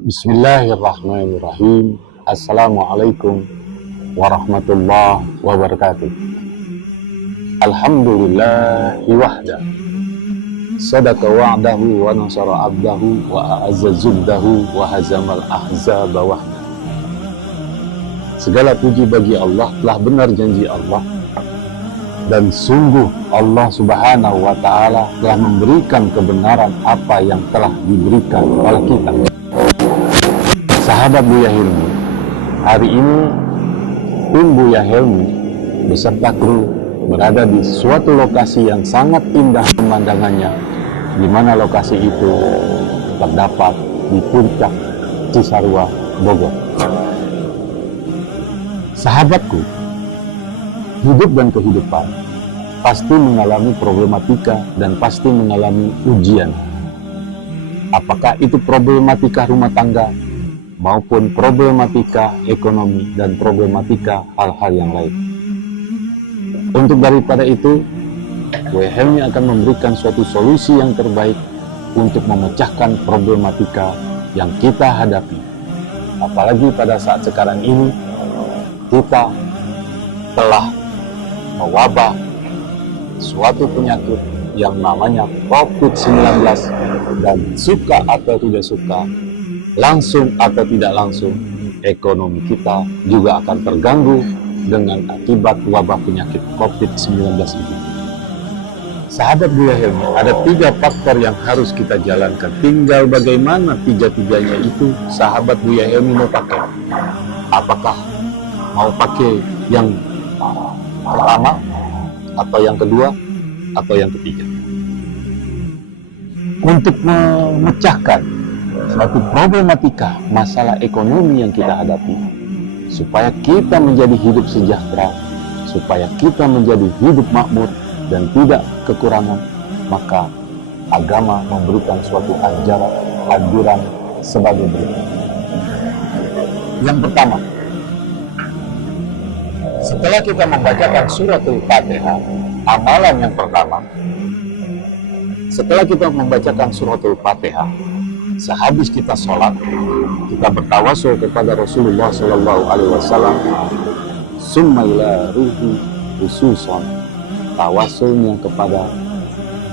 Bismillahirrahmanirrahim. Assalamualaikum warahmatullahi wabarakatuh. Alhamdulillahi wahda, sadaqa wa'dahu wa nasara abdahu wa a'azza zubdahu wa hazamal ahzaba wahda. Segala puji bagi Allah, telah benar janji Allah, dan sungguh Allah subhanahu wa ta'ala telah memberikan kebenaran apa yang telah diberikan oleh kita. Sahabat Buya Hilmi, hari ini tim Buya Hilmi beserta kru berada di suatu lokasi yang sangat indah pemandangannya, di mana lokasi itu terdapat di puncak Cisarua, Bogor. Sahabatku, hidup dan kehidupan pasti mengalami problematika dan pasti mengalami ujian. Apakah itu problematika rumah tangga maupun problematika ekonomi dan problematika hal-hal yang lain. Untuk daripada itu, Buya Hilmi akan memberikan suatu solusi yang terbaik untuk memecahkan problematika yang kita hadapi. Apalagi pada saat sekarang ini, kita telah mewabah suatu penyakit yang namanya COVID-19, dan suka atau tidak suka, langsung atau tidak langsung, ekonomi kita juga akan terganggu dengan akibat wabah penyakit COVID-19 ini. Sahabat Buya Hilmi, ada 3 faktor yang harus kita jalankan. Tinggal bagaimana 3-tiganya itu sahabat Buya Hilmi mau pakai. Apakah mau pakai yang pertama, atau yang kedua, atau yang ketiga? Untuk memecahkan suatu problematika masalah ekonomi yang kita hadapi, supaya kita menjadi hidup sejahtera, supaya kita menjadi hidup makmur dan tidak kekurangan, maka agama memberikan suatu anjuran sebagai berikut. Yang pertama, setelah kita membacakan suratul Fatihah, amalan yang pertama, setelah kita membacakan suratul Fatihah, sehabis kita sholat, kita bertawasul kepada Rasulullah Sallallahu Alaihi Wasallam. Summa ila ruhi khususon, tawasulnya kepada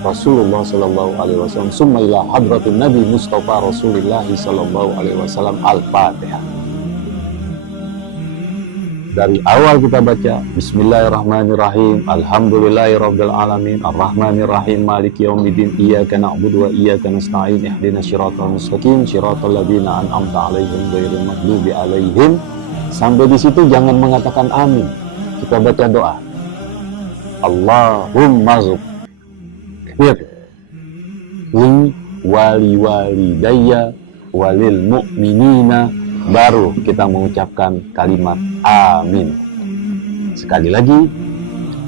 Rasulullah Sallallahu Alaihi Wasallam. Summa ila hadratin Nabi Mustafa Rasulullah Sallallahu Alaihi Wasallam. Al-Fatihah. Dari awal kita baca Bismillahirrahmanirrahim, Alhamdulillahirabbil alamin, Arrahmanirrahim, Maliki yaumiddin, Iyyaka na'budu wa iyyaka nasta'in, ihdinas siratal mustaqim, siratal ladzina an'amta 'alaihim ghairil maghdubi 'alaihim. Sampai di situ jangan mengatakan amin. Kita baca doa. Allahumma zukfir li wali walidayya walil mu'minina, baru kita mengucapkan kalimat amin. Sekali lagi,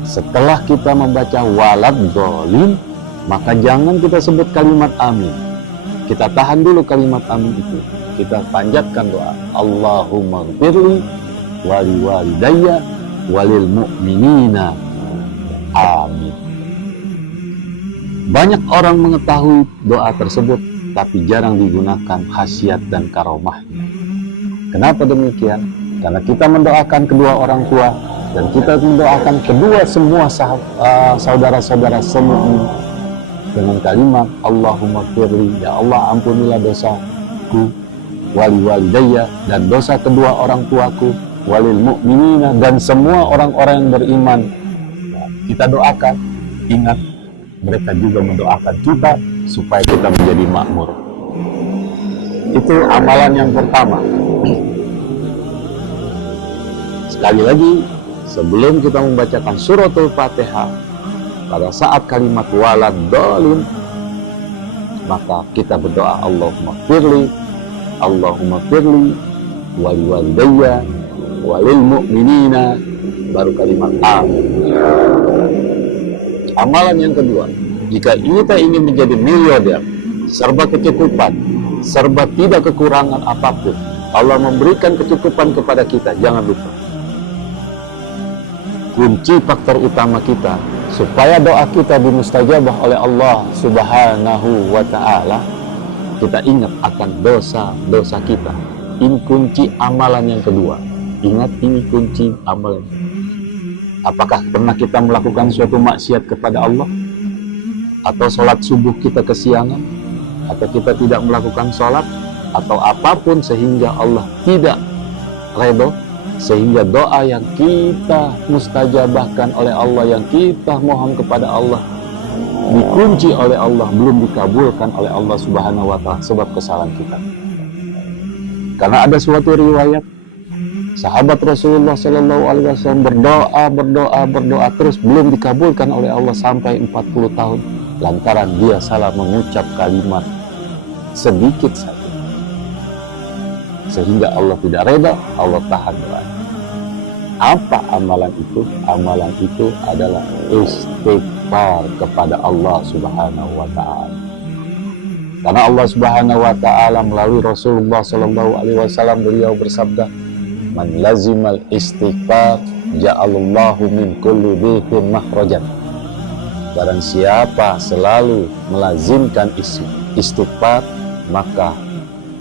setelah kita membaca waladhdallin, maka jangan kita sebut kalimat amin. Kita tahan dulu kalimat amin itu. Kita panjatkan doa. Allahumma ghfirli wali walidayya walil mu'minina, amin. Banyak orang mengetahui doa tersebut, tapi jarang digunakan khasiat dan karomahnya. Kenapa demikian? Karena kita mendoakan kedua orang tua, dan kita mendoakan kedua semua saudara-saudara semua dengan kalimat Allahumma firli, ya Allah ampunilah dosaku, wali walidayya, dan dosa kedua orang tuaku, walil mu'minina, dan semua orang-orang yang beriman. Kita doakan, ingat mereka juga mendoakan kita supaya kita menjadi makmur. Itu amalan yang pertama. Sekali lagi, sebelum kita membacakan suratul Fatihah, pada saat kalimat waladhdallin, maka kita berdoa Allahumma firli wali walidayya walil mu'minina, baru kalimat amin. Amalan yang kedua, jika kita ingin menjadi miliarder, serba kecukupan, serba tidak kekurangan apapun, Allah memberikan kecukupan kepada kita, jangan lupa. Kunci faktor utama kita supaya doa kita dimustajabah oleh Allah Subhanahu wa ta'ala, kita ingat akan dosa-dosa kita. Ini kunci amalan yang kedua. Ingat, ini kunci amalan. Apakah pernah kita melakukan suatu maksiat kepada Allah? Atau sholat subuh kita kesiangan? Atau kita tidak melakukan sholat? Atau apapun sehingga Allah tidak redho, sehingga doa yang kita mustajabahkan oleh Allah, yang kita mohon kepada Allah, dikunci oleh Allah, belum dikabulkan oleh Allah Subhanahu wa Ta'ala sebab kesalahan kita. Karena ada suatu riwayat sahabat Rasulullah Shallallahu Alaihi Wasallam berdoa terus belum dikabulkan oleh Allah sampai 40 tahun lantaran dia salah mengucap kalimat sedikit saja, sehingga Allah tidak reda, Allah tahan doa. Apa amalan itu? Amalan itu adalah istighfar kepada Allah Subhanahu wa Ta'ala. Karena Allah Subhanahu wa Ta'ala melalui Rasulullah Shallallahu Alaihi Wasallam, beliau bersabda, "Man lazimal istighfar ja'alallahu min kulli dhiqin makhrajan." Barang siapa selalu melazimkan istighfar, maka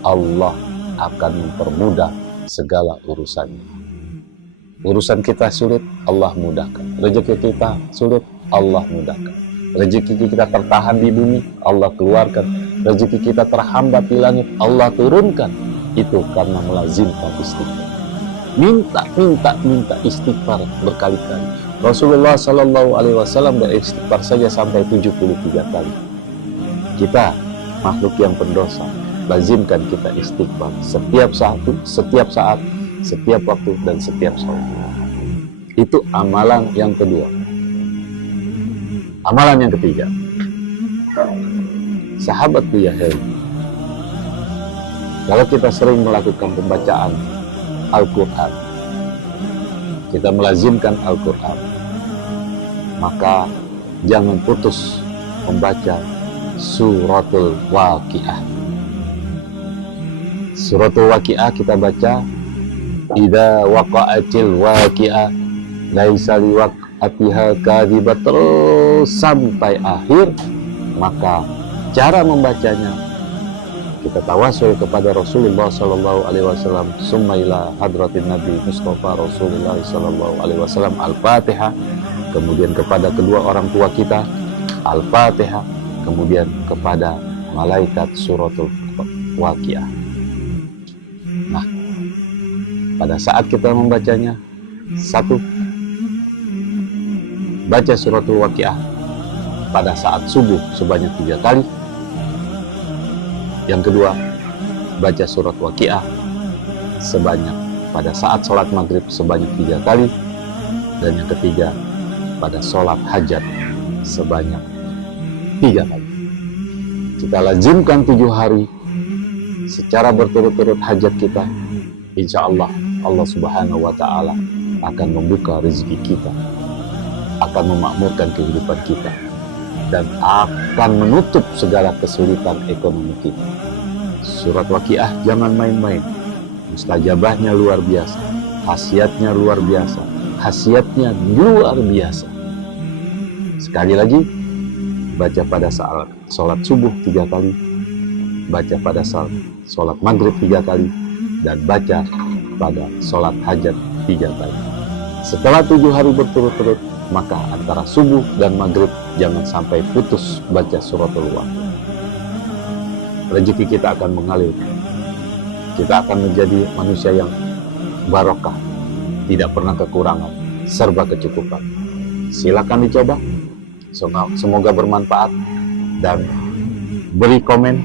Allah akan mempermudah segala urusannya. Urusan kita sulit, Allah mudahkan. Rezeki kita sulit, Allah mudahkan. Rezeki kita tertahan di bumi, Allah keluarkan. Rezeki kita terhambat di langit, Allah turunkan. Itu karena melazimkan istighfar. Minta istighfar berkali-kali. Rasulullah Shallallahu Alaihi Wasallam beristighfar saja sampai 73 kali. Kita makhluk yang pendosa, lazimkan kita istighfar setiap saat, setiap waktu, dan setiap sholat. Itu amalan yang kedua. Amalan yang ketiga, sahabat Buya Helmi, kalau kita sering melakukan pembacaan Al-Quran, kita melazimkan Al-Quran, maka jangan putus membaca Suratul Waqiah. Suratul Waqiah kita baca, idza waqa'atil waqi'ah laisa liwaq'atiha kadhibah, terus sampai akhir. Maka cara membacanya, kita tawasul kepada Rasulullah Sallallahu Alaihi Wasallam, summa ila hadratin Nabi Mustafa Rasulullah Sallallahu Alaihi Wasallam, Al-Fatihah, kemudian kepada kedua orang tua kita Al-Fatihah, kemudian kepada malaikat Suratul Waqiah. Nah, pada saat kita membacanya, satu, baca Suratul Waqiah pada saat subuh sebanyak 3 kali. Yang kedua, baca surat Waqiah sebanyak pada saat sholat maghrib sebanyak 3 kali. Dan yang ketiga, pada sholat hajat sebanyak 3 kali. Kita lazimkan 7 hari secara berturut-turut hajat kita, insya Allah Allah Subhanahu wa Ta'ala akan membuka rezeki kita, akan memakmurkan kehidupan kita, dan akan menutup segala kesulitan ekonomi kita. Surat Waqiah jangan main-main. Mustajabahnya luar biasa, khasiatnya luar biasa, khasiatnya luar biasa. Sekali lagi, baca pada saat sholat subuh 3 kali, baca pada saat sholat maghrib 3 kali, dan baca pada sholat hajat 3 kali. Setelah 7 hari berturut-turut, maka antara subuh dan maghrib jangan sampai putus baca suratul Waqiah. Rezeki kita akan mengalir. Kita akan menjadi manusia yang barokah, tidak pernah kekurangan, serba kecukupan. Silakan dicoba. Semoga bermanfaat, dan beri komen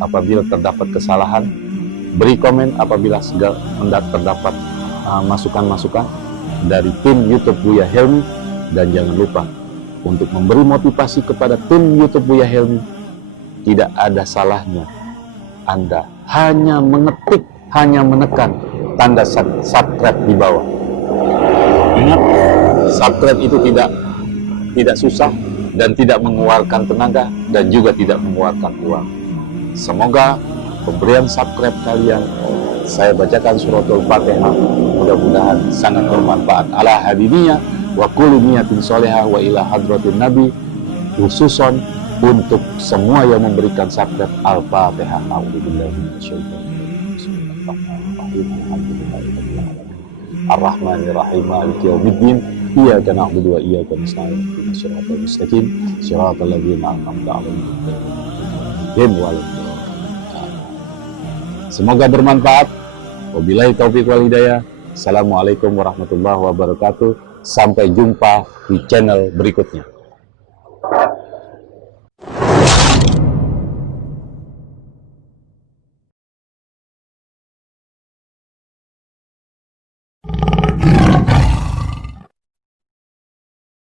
apabila terdapat kesalahan. Beri komen apabila terdapat masukan-masukan dari tim YouTube Buya Helmi. Dan jangan lupa untuk memberi motivasi kepada tim YouTube Buya Helmi. Tidak ada salahnya Anda hanya mengetik, hanya menekan tanda subscribe di bawah. Ingat, subscribe itu tidak susah dan tidak mengeluarkan tenaga dan juga tidak mengeluarkan uang. Semoga pemberian subscribe kalian, saya bacakan suratul Fatihah, mudah-mudahan sangat bermanfaat. Ala hadiniya wa kulli niyatin sholihah wa ila hadratin Nabi, khususon Untuk semua yang memberikan subscribe, Al-Fatihah. A'udzubillahi minasyaitonir rajim. Ar-Rahmanir-Rahim. Maliki yaumiddin. Iyyaka na'budu wa iyyaka nasta'in. Ihdinas siratal mustaqim. Siratal ladzina an'amta 'alaihim ghairil Semoga bermanfaat. Wabillahi taufiq wal hidayah. Assalamualaikum warahmatullahi wabarakatuh. Sampai jumpa di channel berikutnya.